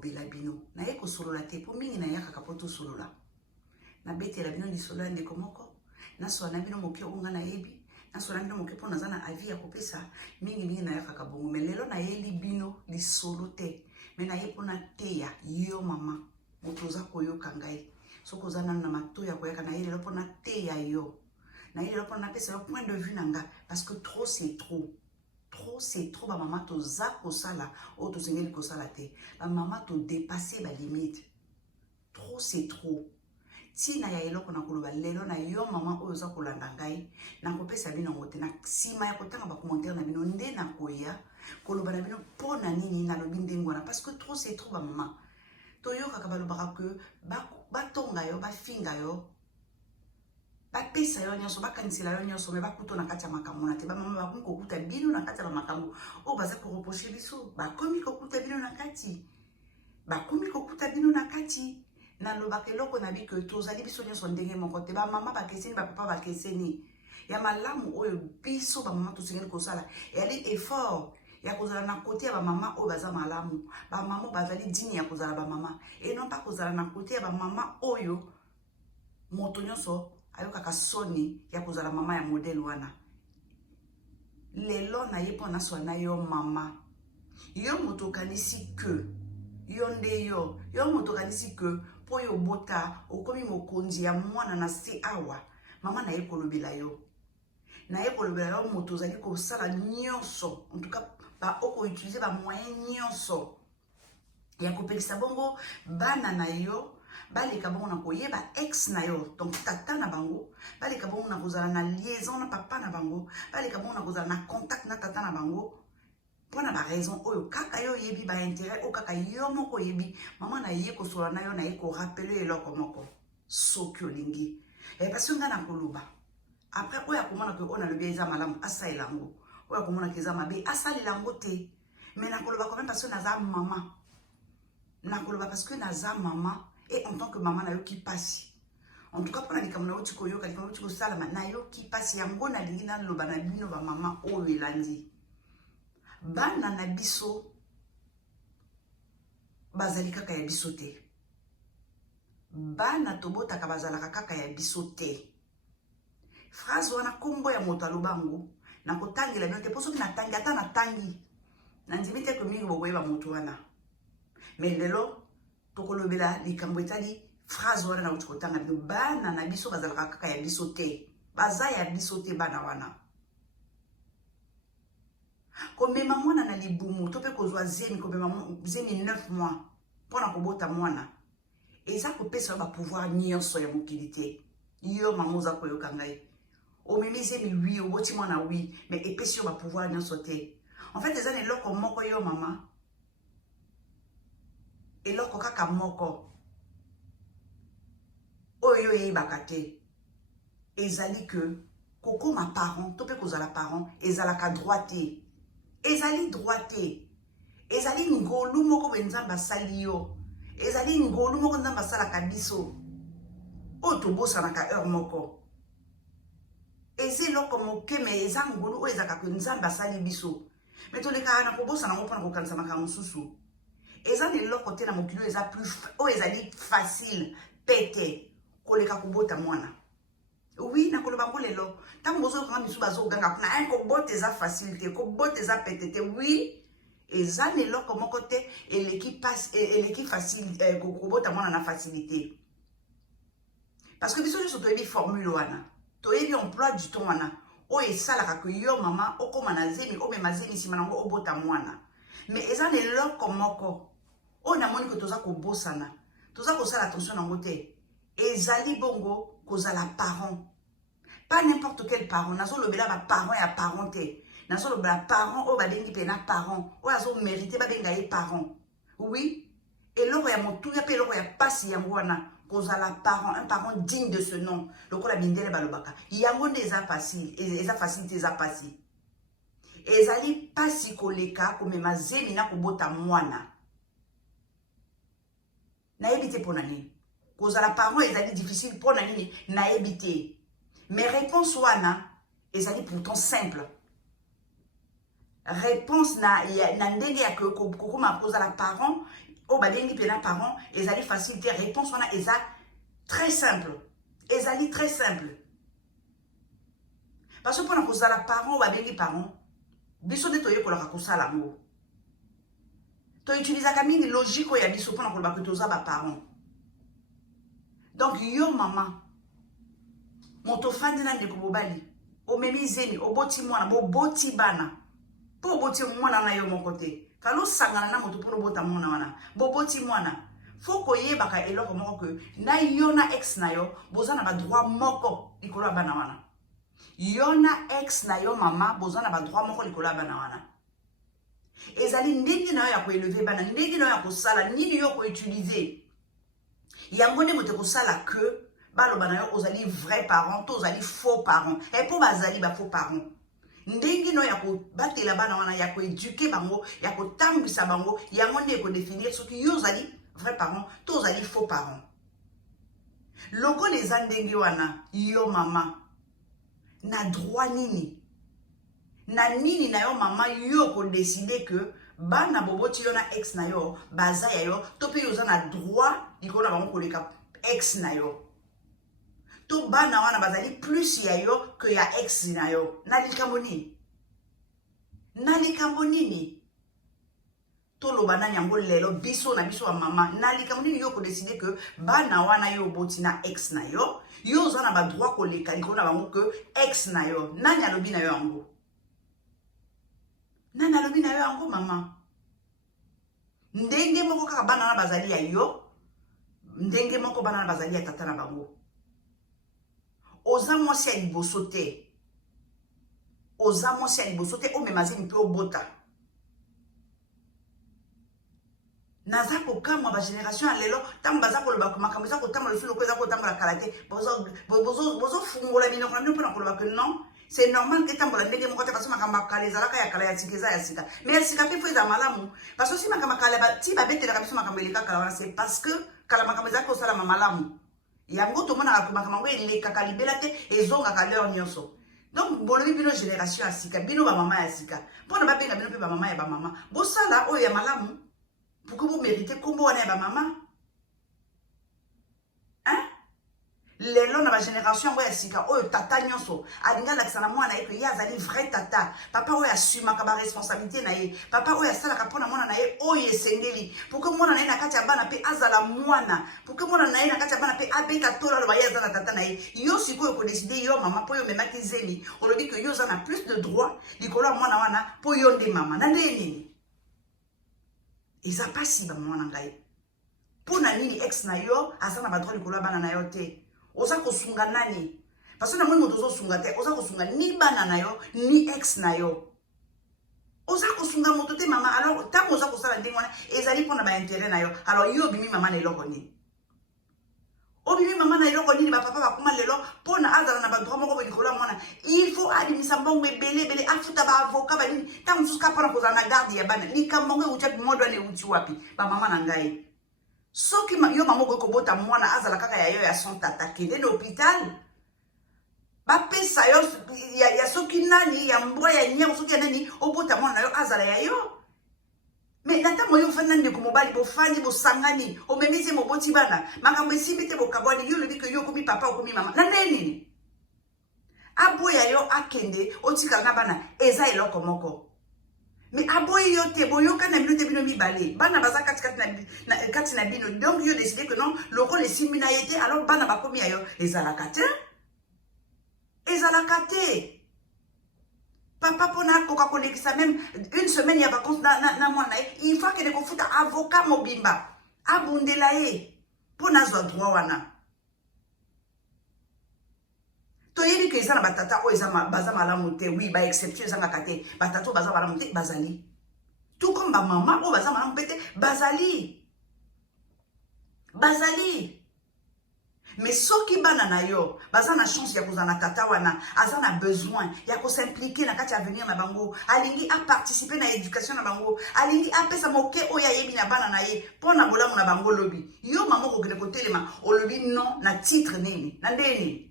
kolobela bino na ye kosolola te po mingi na yakaka po tosolola na betela bino lisolo ya ndeko moko nasola na bino moke onga na yebi nasola na bino moke po naza na avi ya kopesa mingi na yakaka bongo me lelo na yeli bino lisolo te me na ye po na teya yo mama moto oza koyoka ngai soki oza nanu na mato ya koyaka na ye lelo po na teya yo na ye lelo po napesa yo point de vue na nga parce que trop c'est trop. Trop c'est trop, ba maman to za kosala, o to sengeli kosala te. Ba maman to dépasser ba limite. Trop c'est trop. Ti na ya eloko na koloba lelo na yo maman oyo za kolanda ngai, na kopesa bino ngote na sima ya kotanga ba commentaire na bino nde na koya, koloba na bino pona nini na lobi ndengwana parce que trop c'est trop ba maman. To yo kaka balobaka que ba tonga yo, ba finga yo. Bapesa yo nyonso bakanisela yo nyonso me bakuto na kati ya makambo na te ba mama bakomi kokuta bino na kati ya makambo o baza ko reprocher biso bakomi kokuta bino na kati na lobaka eloko na bi que tozali biso nyonso ndenge moko te ba mama bakeseni ba papa bakeseni ya malamu oyo biso ba mama tosengeli kosala yali effort ya kozala na kote ya ba mama oyo baza malamu ba mama bazali dini ya kozala ba mama et non pas kozala na kote ya ba mama oyo moto nyonso ayo kaka soni ya kozala mama ya modèle wana lelo na ye po na sona yo mama yo moto kanisi que yo nde yo moto kanisi que po yo bota okomi mokonzi ya mwana na se awa mama na ye kolobela yo moto zali ko sala nyonso en tout cas ba oko utiliser ba moyen nyonso ya kopelisa bongo bana na yo baleka bongo na koyeba ex na yo donc tata na bango baleka bongo na kozala na liaison na papa na bango baleka bongo na kozala na contact na tata na bango pona ba raison oyo kaka yo yebi ba intérêt o kaka yo moko yebi mama na ye kosola na yo na ye ko rappeler eloko moko soki olingi parce que nga na koloba après oya komona ke ona lobi eza malamu asalela ngo oya komona ke eza mabe asalela ngo te mais na koloba quand même parce que naza mama na koloba parce que naza mama et en tant que maman na yo qui passe en tout cas pour la likambo na yo tiko yo kalika yo tiko sala na yo qui passe yango na lingi na loba na bino ba mama oyo elandi bana na biso bazali kaka ya biso te bana tobotaka bazalaka kaka ya biso te phrase wana kombo ya moto alobango na kotangela bino te po soki natangi ata natangi na ndimi te komingi bokoyeba moto wana mais lelo tokolobela likambo etali phrase wana na uti kotanga bino bana na biso bazalaka kaka ya biso te baza ya biso te bana wana komema mwana na libumu to pe kozwa zemi komema zemi 9 mois pona kobota mwana eza kopesa ba pouvoir nyonso ya mokili te yo mama oza koyoka ngai omemi zemi 8 oboti mwana 8 mais epesi yo ba pouvoir nyonso te en fait eza na eloko moko yo mama eloko kaka moko oyo eyebaka te ezali que kokoma parent to pe kozala parent ezalaka droit te ezali droit te ezali ngolu moko boye nzambe asali yo ezali ngolu moko nzambe asalaka biso oyo tobosanaka heure moko eza eloko moke me eza ngolu oyo ezalaka ke nzambe asali biso me tolekaka na kobosana ngo mpona kokanisa makambo mosusu eza na eloko te na mokili eza plus oyo ezali facile pete koleka kobota mwana oui na koloba ngo lelo ntango bozokanga misu bazoganga kuna kobota eza facile te kobota eza pete te oui eza na eloko moko te eleki facile kobota mwana na facilité parce que biso nyonso toyebi formule wana toyebi emploi du temps wana oyo esalaka ke yo mama okoma na zemi omema zemi nsima nango obota mwana mais eza na eloko moko oyo namoni ke toza kobosana toza kosala attention nango te ezali bongo kozala parent pas n'importe quel parent nazolobela ba parent ya parent te nazolobela parent oyo babengi mpe na parent oyo azomérite babenga ye parent oui eloko ya motuya mpe eloko ya pasi yango wana kozala parent un parent digne de ce nom lokola bindele balobaka yango nde eza facile te eza pasi ezali pasi koleka komema zemi na kobota mwana nayebi te mpona nini kozala parent ezali difficile mpona nini nayebi te mais réponse wana ezali pourtant simple réponse na ndenge ya kokoma kozala parent o badengi pena parents ezali facilité réponse wana eza très simple ezali très simple parce que pona kozala parents babengi parents biso nde toyekolaka kosala ngo toutilisaka mingi logique oyo ya biso pona koloba ke toza baparents. Donc yo mama moto fandi na ndeko mobali omemi zemi oboti mwana boboti bana po oboti mwana na yo moko te kalo sangana na moto po obota mwana wana boboti mwana faut koyebaka eloko moko ke na yo na ex na yo boza na ba droit moko likolo ya bana wana yo na ex na yo mama boza na ba droit moko likolo ya bana wana ezali ndenge na yo ya koeleve bana ndenge na yo ya kosala nini yo koutilize yango nde moto kosala ke baloba na yo ozali vrai parent to ozali faux parent et po bazali ba faux parent ndenge no ya kobatela bana wana ya koeduke bango ya kotambwisa bango yango nde ekodéfinir soki yo ozali vrai parent to ozali faux parent lokola eza ndenge wana yo mama na droit nini na nini na yo mama yo kodeside ke bana boboti yo na ex na yo baza ya yo to mpe yo oza na droit likolo na bango koleka ex na yo to bana wana bazali plus ya yo que ya ex na yo na likambo nini toloba na yango lelo biso na biso wa mama na likambo nini yo kodeside ke bana wana yo boti na ex na yo yo oza na ba droit koleka likolo na bango ke ex na yo nani alobi na yo yango mama ndenge moko kaka bana na bazali ya yo ndenge moko bana na bazali ya tata na bango oza mwasi ya liboso te omemazini mpe obota naza kokamwa bagénération ya lelo ntango baza koloba makambo eza kotambola esu loko eza kotambola kala te bozofungola minoko na bino mpona koloba ke non c'est normal ke tambola ndenge moko te parce que makambo akala ezalaka ya kala ya sika eza ya sika mais ya sika mpe fo eza malamu parce que si makambo akala ti babetelaka biso makambo eleka kala wana c'est parce que kala makambo ezalaki kosalama malamu yango tomonaka makambo elekaka libela te ezongaka leo nyonso donc bolobi bino génération ya sika bino bamama ya sika mpona babenga bino mpe bamama ya bamama bosala oyo ya malamu pourque bomérite kombo wana ya bamama lelo na bagénération yango ya sika oyo tata nyonso alingi alakisa na mwana ye ke ye azali vrai tata papa oyo asumaka baresponsabilité na ye papa oyo asalaka mpona mwana na ye oyo esengeli pourque mwana na ye na kati ya bana mpe azala mwana pourque mwana na ye na kati ya bana mpe abeta tolo aloba ye aza na tata na ye yo sikoyo kodeside yo mama mpo yo memaki zemi olobi ke yo oza na plus de droit likolo ya mwana wana mpo yo nde mama na nde nini eza pasi bamwana ngai mpo na nini ex na yo aza na badroit likolo ya bana na yo te oza kosunga nani parce que na moni moto ozosunga te oza kosunga ni bana na yo ni ex na yo oza kosunga moto te mama alors ntango oza kosala ndenge wana ezali mpona baintérêt na yo alors yo obimi mama na eloko nini bapapa bakoma lelo mpona azala na badroit moko likolo ya mwana il faut adimisa mbongo ebele afuta baavoka banini ntango mosusu ka mpona kozala na garde ya bana likambo ngo euti api modo wana euti wapi bamama na ngai soki yo mama okoki kobota mwana azala kaka ya yo ya son tata kende na hôpital bapesa yo ya soki nani ya mbwa ya nyako soki ya nani obota mwana na yo azala ya yo mais na ntango yo ofandi na ndeko mobali bofandi bosangani omemisi moboti bana makambo esimbi te bokabwani yo lobi ke yo okomi papa okomi mama na nde nini aboya yo akende otikala na bana eza eloko moko mais aboyi yo te boyoka na bino te bino mibale bana baza kati na bino donc yo décide que non lokola esimbi na ye te alors bana bakomi ya yo ezalaka te papa mpona akoka kolekisa même une semaine ya vacances na mwana ye il faut akende kofuta avocat mobimba abundela ye mpona azwa droit wana toyebi ke eza na batata oyo baza malamu te wi baexception ezangaka te batata oyo baza malamu te bazali tout comme bamama oyo baza malamu mpe te bazali mais soki bana na yo baza na chance ya kozala na tata wana aza na besoin ya kosimplike na kati ya avenir na bango alingi aparticipe na éducation na bango alingi apesa moke oyo ayebi na bana na ye mpo na bolamu na bango lobi yo mama okokende kotelema olobi non na titre nini na ndeni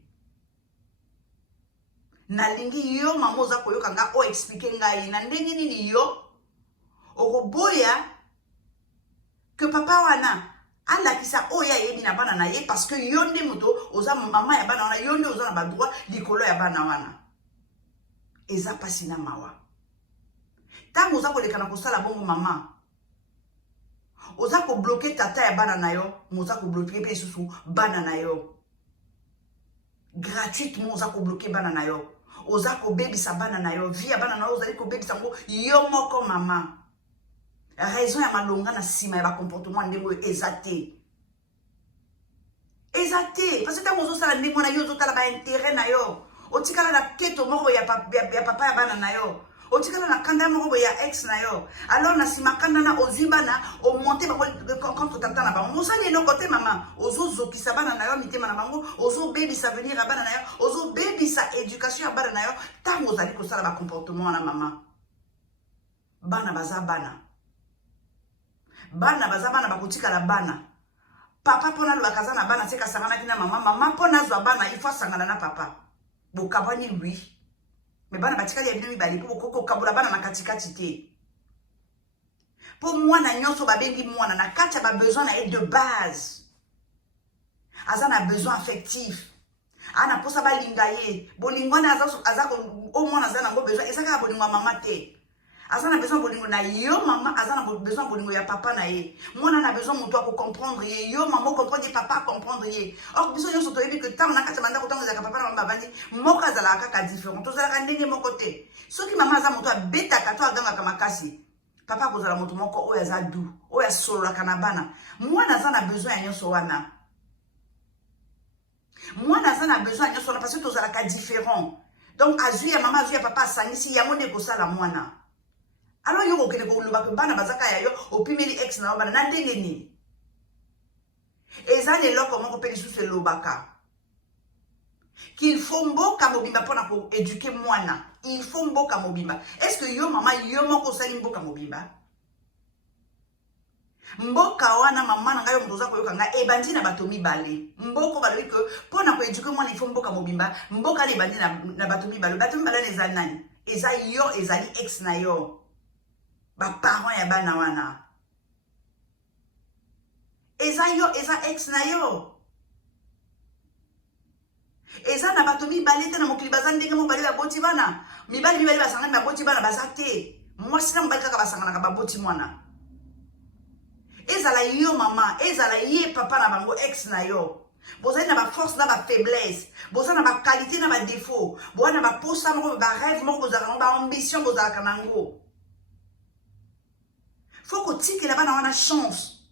nalingi yo mama oza koyoka nga o explique ngai na ndenge nini yo okoboya que papa wana alakisa oya yebi na bana na ye parce que yonde moto oza mama ya bana wana yonde oza na ba droit likolo ya bana wana eza pasi na mawa tango oza koleka na kosala bongo mama oza ko bloquer tata ya bana na yo moza ko bloquer pe susu bana na yo gratuitement oza ko bloquer bana na yo oza ko bebisa bana na yo vie ya bana na yo ozali ko bebisa ngo yo moko mama raison ya malonga na sima ya ba comportement ndenge eza te parce que tango ozosala ndenge wana yo ozotala ba intérêt na yo otikala na keto moko ya papa ya bana na yo otikala na kanda moko ya ex na yo alors na sima kanda na ozibana o monter ba contre tata na bango osani eloko te mama ozozokisa bana na yo mitema na bango ozobebisa venir ya bana na yo ozobebisa éducation ya bana na yo tango ozali kosala ba comportement wana mama bana baza bana bakotikala bana papa pona lobakaza na bana seka sangana kina mama pona zwa bana il faut sangana na papa bokabwani lui mais bana batikali ya bino mibali po kokabula bana na katikati te po mwana nyonso babengi mwana na kati ya ba besoin na ye de base aza na besoin affectif ana posa balinga ye bolingwani aza o mwana aza nango besoin ezaka bolingo ya mama te aza na besoin bolingo na yo mama aza na besoin bolingo ya papa na ye mwana na besoin moto ako comprendre ye yo mama comprendre ye papa comprendre ye or biso nyonso toyebi que tango na kati ya bandako tango ezalaka papa na mama bavandi moko azalaka kaka différent tozalaka ndenge moko te soki mama aza moto abetaka to agangaka makasi papa akozala moto moko oyo aza du oyo asololaka na bana mwana aza na besoin ya nyonso wana parce que tozalaka différent donc azwi ya mama azwi ya papa asangisi yango nde kosala mwana alors yo kokende koloba ke bana bazaka ya yo opimeli ex na yo bana na ndenge nini eza leloko moko mpe lisusu elobaka qu'il faut mboka mobimba mpona koeduke mwana il faut mboka mobimba est ce que yo mama yo moko osali mboka mobimba mboka wana mama na ngai yo moto oza koyoka ngai ebandi na bato mibale mboko balobi ke mpona koeduke mwana il faut mboka mobimba mboka na ebandi na bato mibale wana eza nani eza yo ezali ex na yo baparent ya bana wana eza yo eza ex na yo eza na bato mibale te na mokili baza ndenge mobali baboti bana mibali basangani baboti bana baza te mwasi na mobali kaka basanganaka baboti mwana ezala yo mama ezala ye papa na bango ex na yo bozali na baforce na bafaiblesse boza na baqualité na badéfaut boza na baposa moko barêve moko bozalaka nango baambition bozalaka nango faut kotikela bana wana chance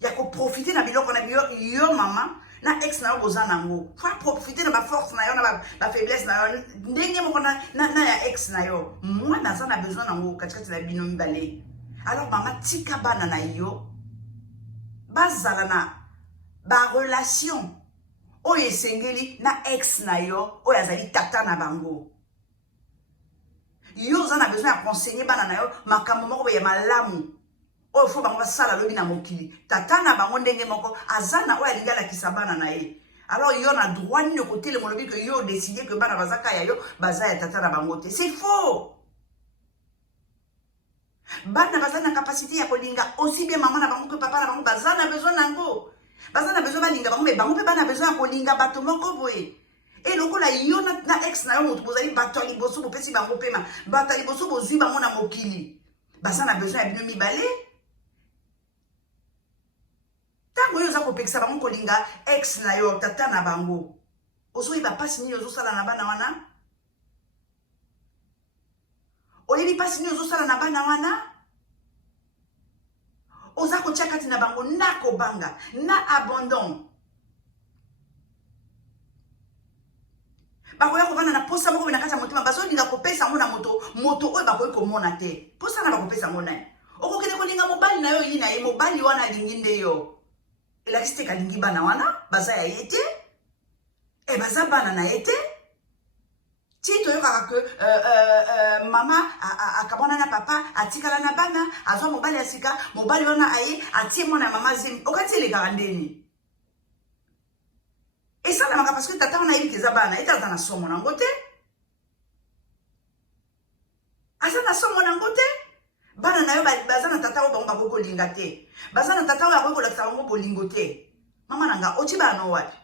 ya koprofite na biloko na yo mama na ex na yo boza nango faut profite na baforce na yo na bafaiblesse na yo ndenge moko na ya ex na yo mwana aza na besoin nango katikati na bino mibale alors mama tika bana na yo bazala na barelation oyo esengeli na ex na yo oyo azali tata na bango yo oza na besoin ya conseiller bana na yo makambo moko ya malamu oyo fo bango basala lobi na mokili tata na bango ndenge moko aza na oyo alingi alakisa bana na ye alors yo na droit nini kotelema lobi ke yo décide que bana bazaka ya yo baza ya tata na bango te c'est faux bana baza na capacité ya kolinga aussi bien maman na bango que papa na bango baza na besoin nango baza na besoin balinga bango mais bango mpe bana besoin ya kolinga bato moko boye e lokola yo na ex na yo moto bozali bato ya liboso bopesi bango pema bato ya liboso bozwi bango na mokili baza na besoin ya bino mibale tango oyo oza kopekisa bango kolinga ex na yo tata na bango ozoyeba mpasi nini ozosala na bana wana oyebi mpasi nini ozosala na bana wana oza kotia kati na bango na kobanga na abandon bakoya kovanda na posa moko na kati ya motema bazolinga kopesa yango na moto oyo bakoyi komona te posa na bakopesa yango naye okokende kolinga mobali na yo yi na ye mobali wana alingi nde yo elakisi te kalingi bana wana baza ya ye te e baza bana na ye te ti toyokaka ke mama akabwana na papa atikala na bana azwa mobali ya sika mobali wana aye atie mwana ya mama zemi okati elekaka ndeni esalamaka parce que tata wana ayebi ke eza bana ete aza na somo nango te aza na somo nango te bana na yo baza na tata oyo bango bakoki kolinga te, baza na tata oyo akoki kolakisa bango bolingo te. Mama nanga oti bana wapi?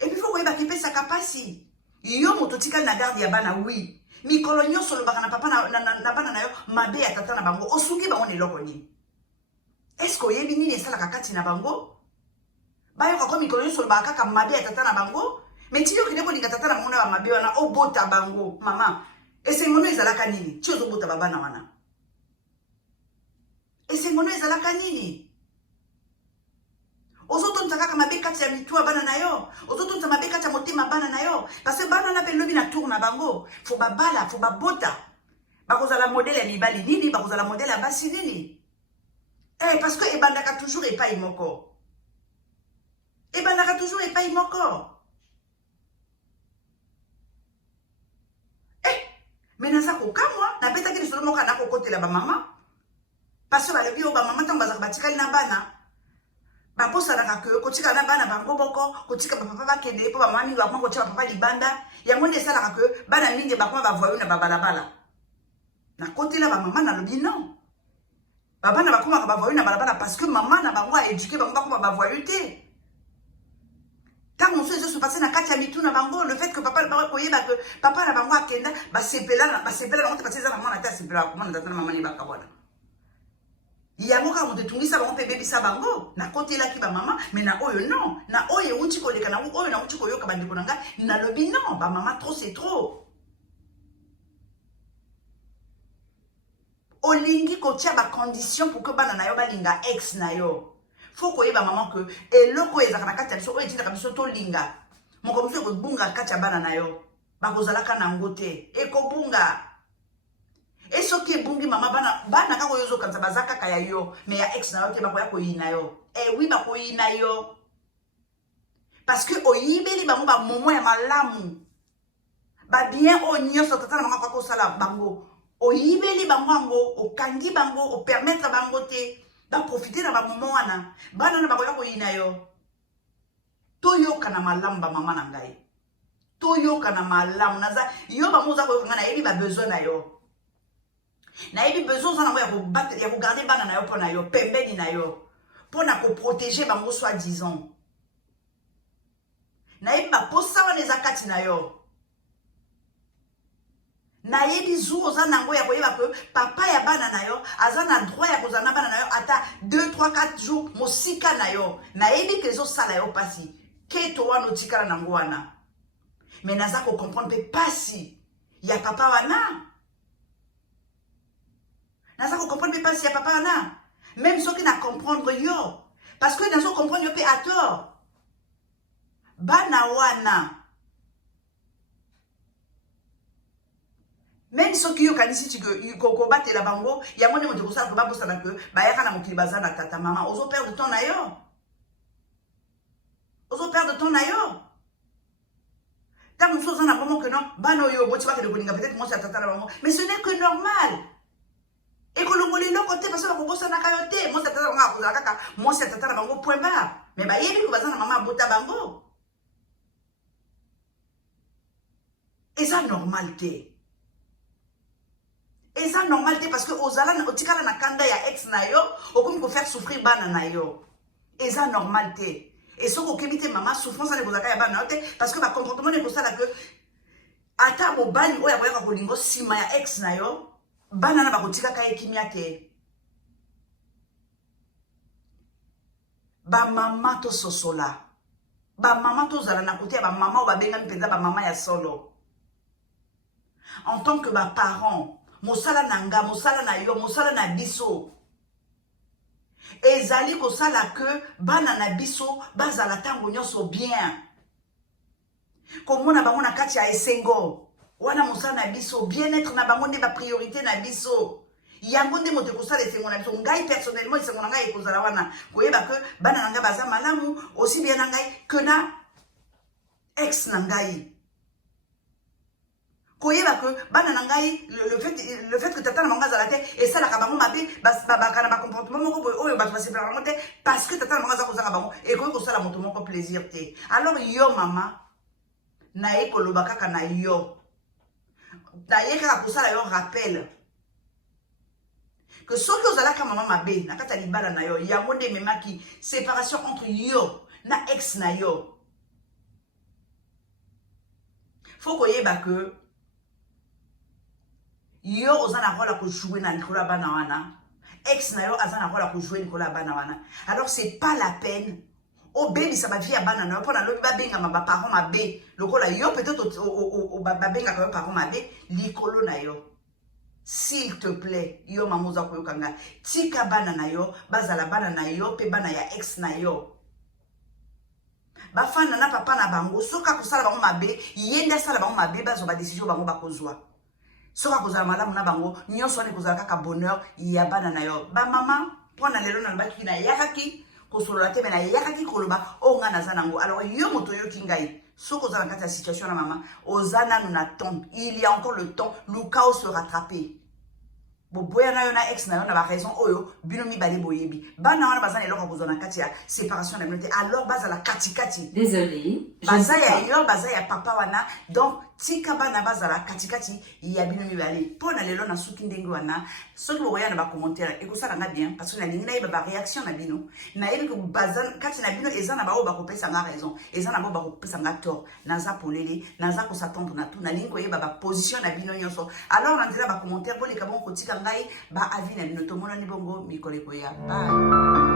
Et puis faut koyeba kipesaka pasi yo moto tikali na garde ya bana. Oui, mikolo nyonso olobaka na papa na bana na yo mabe ya tata na bango, osuki bango na eloko nini? Est-ce que oyebi nini esalaka kati na bango? Bayoka ko mikolo nyonso olobaka kaka mabe ya tata na bango, mais ti yo kende kolinga tata na bango na bamabe wana obota bango. Mama, esengono ezalaka nini ti ozobota babana wana? Esengono ezalaka nini? Ozotonza kaka mabe kati ya mitu bana na yo, ozotonza mabe kati ya motema bana na yo, parce que bana na pe lobi na tour na bango, faut babala, faut babota. Bakozala modèle ya mibali nini, bakozala modèle ya basi nini? Parce que ebandaka toujours epai moko. Ebandaka toujours epai moko. Mais naza kokamwa, na betaki lisolo moko na kokotela ba mama. Parce que balobi o ba mama tango bazaka batikali na bana. Baposanaka ke kotika na bana bango boko, kotika papa bakende po ba mama mingi bakoma kotika papa libanda. Yango nde esalaka ke bana mingi bakoma bavoyu na babalabala. Na kotela ba mama na lobi non. Babana bakoma bavoyu na balabala parce que maman na bango a éduqué bango bakoma bavoyu te. Tant que monsieur se passe na kati ya mitu na bango, le fait que papa le parole koyeba que papa na bango akenda ba sepela parce que ça maman na ta sepela comment na tata na maman ni bakabona. Yango ka moto tungisa bango pe bebisa bango na côté là ki ba maman, mais na oyo non, na oyo uti ko leka na oyo na uti ko yoka bandiko nanga na lobi non, ba maman trop c'est trop. Olingi ko tia ba condition pour que bana na yo balinga ex na yo. Faut koyeba maman que eloko ezaka na kati ya biso oyo etinaka biso to linga. Moko biso ko bunga kati ya bana na yo. Bakozalaka na ngote. Ekobunga. Et soki ebungi mama bana kako yozo kanza bazaka kaya yo, mais ya ex na yo te bakoya koyina yo. Oui bakoyina yo. Parce que oyibeli bango ba momo ya malamu. Ba bien o nyonso tata na mama kako sala bango. Oyibeli bango ango, okangi bango, o permettre bango te ba profiter na ba moment wana. Bana na bakoya koyina yo. Toyoka na malamu ba mama na ngai. Toyoka na malamu naza yo ba moza ko ngana yebi ba besoin na yo. Na yebi besoin na ya ko battre ya ko garder bana na yo pona yo pembeni na yo. Pona ko protéger bango soi-disant. Na yebi ba posa wana ezakati na yo. Na yebi jour oza nango ya koyeba que papa ya bana na yo aza na droit ya kozana bana na yo ata 2 3 4 jours mosika na yo. Na yebi que zo sala yo pasi ke to wana otikala nango wana. Mais naza ko comprendre pe pasi ya papa wana. Naza ko comprendre pe pasi ya papa wana. Même ceux qui na comprendre yo parce que nazo comprendre yo pe à tort. Bana wana même ceux qui ont kanisi tu ko batela bango yango ne moto kosala ko ba bosana que ba yaka na mokili bazana tata maman ozo perdre ton na yo. Ozo perdre ton na yo. Tant que nous avons vraiment que non, bano yo boti ba ke de koninga peut-être moi c'est tata na bango, mais ce n'est que normal. Et que le molino côté parce que ba bosana kayote, moi c'est tata nga ko kaka, moi c'est tata na bango point barre. Mais ba yebi ko bazana maman bota bango. Et ça normalité. Et ça normalité parce que ozala otikala na kanda ya ex na yo, okomi ko faire souffrir bana na yo. Et ça normalité. Et ce qu'on kébite maman souffrance ne kozaka ya bana te parce que ba comportement ne kosala que ata mobali oya koyaka kolingo sima ya ex na yo, bana na bakotika ka ekimia te. Ba mama to sosola. Ba mama to zala na côté ba mama o ba benga mpenza ba mama ya solo. En tant que ba parent mosala nanga, mosala na yo, mosala na biso. Ezali kosala que bana na biso bazala tango nyonso bien. Komona bango na kati ya esengo. Wana mosala na biso, bien-être na bango nde ba priorité na biso. Yango nde moto kosala esengo na biso. Ngai personnellement esengo na ngai ekozala wana. Koyeba que bana na ngai baza malamu, aussi bien na ngai que na ex na ngai. Koyeba que bana na ngai le fait que tata na manga zala te et ça la kabango mabe bakana ba comportement moko oyo ba se faire te parce que tata na manga za kozaka bango et ko sala moto moko plaisir te. Alors yo mama na ekoloba kaka na yo naye kaka kosala yo rappel que soki ozalaka mama mabe na kati ya libala na yo yango nde ememaki séparation entre yo na ex na yo. Faut koyeba que yo oza na rôle ko jouer na likolo ya bana wana, ex na yo aza na rôle ko jouer likolo ya bana wana. Alors c'est pas la peine obebisa ba vie ya bana na yo pona lobi babengama ba parents mabe lokola yo peut-être babengaka yo parents mabe likolo na yo. S'il te plaît, yo mamoza koyokanga tika bana na yo bazala bana na yo pe bana ya ex na yo. Bafana na papa na bango soka kosala bango mabe yenda sala bango mabe bazo ba décision bango bakozwa. Soka kozala malamu na bango nyonso ne kozala kaka bonheur ya bana na yo. Ba mama pona lelo na baki na yakaki kosolola te na yakaki koloba o nga naza nango. Alors yo moto yo kingai soko ozala kati ya situation na mama ozana nous na temps, il y a encore le temps, le chaos se rattraper. Boya na yo na ex na yo na ba raison oyo bino mibale boyebi bana wana bazana eloko kozona kati ya séparation na minute alors bazala kati kati désolé bazaya yo bazaya papa wana donc tika bana bazala kati kati ya bino mibale pona lelo na suki ndenge wana soki boya na ba commentaire ekosala nga bien parce que na lingi na yeba ba réaction na bino na yebi ko bazana kati na bino ezana ba o ba kopesa nga raison ezana ba kopesa nga tort naza polele naza ko s'attendre na tout na lingi ko yeba ba position na bino nyonso alors na ndela ba commentaire bolika bon kotika ngai ba avis na bino to mona ni bongo mikole ko ya bye.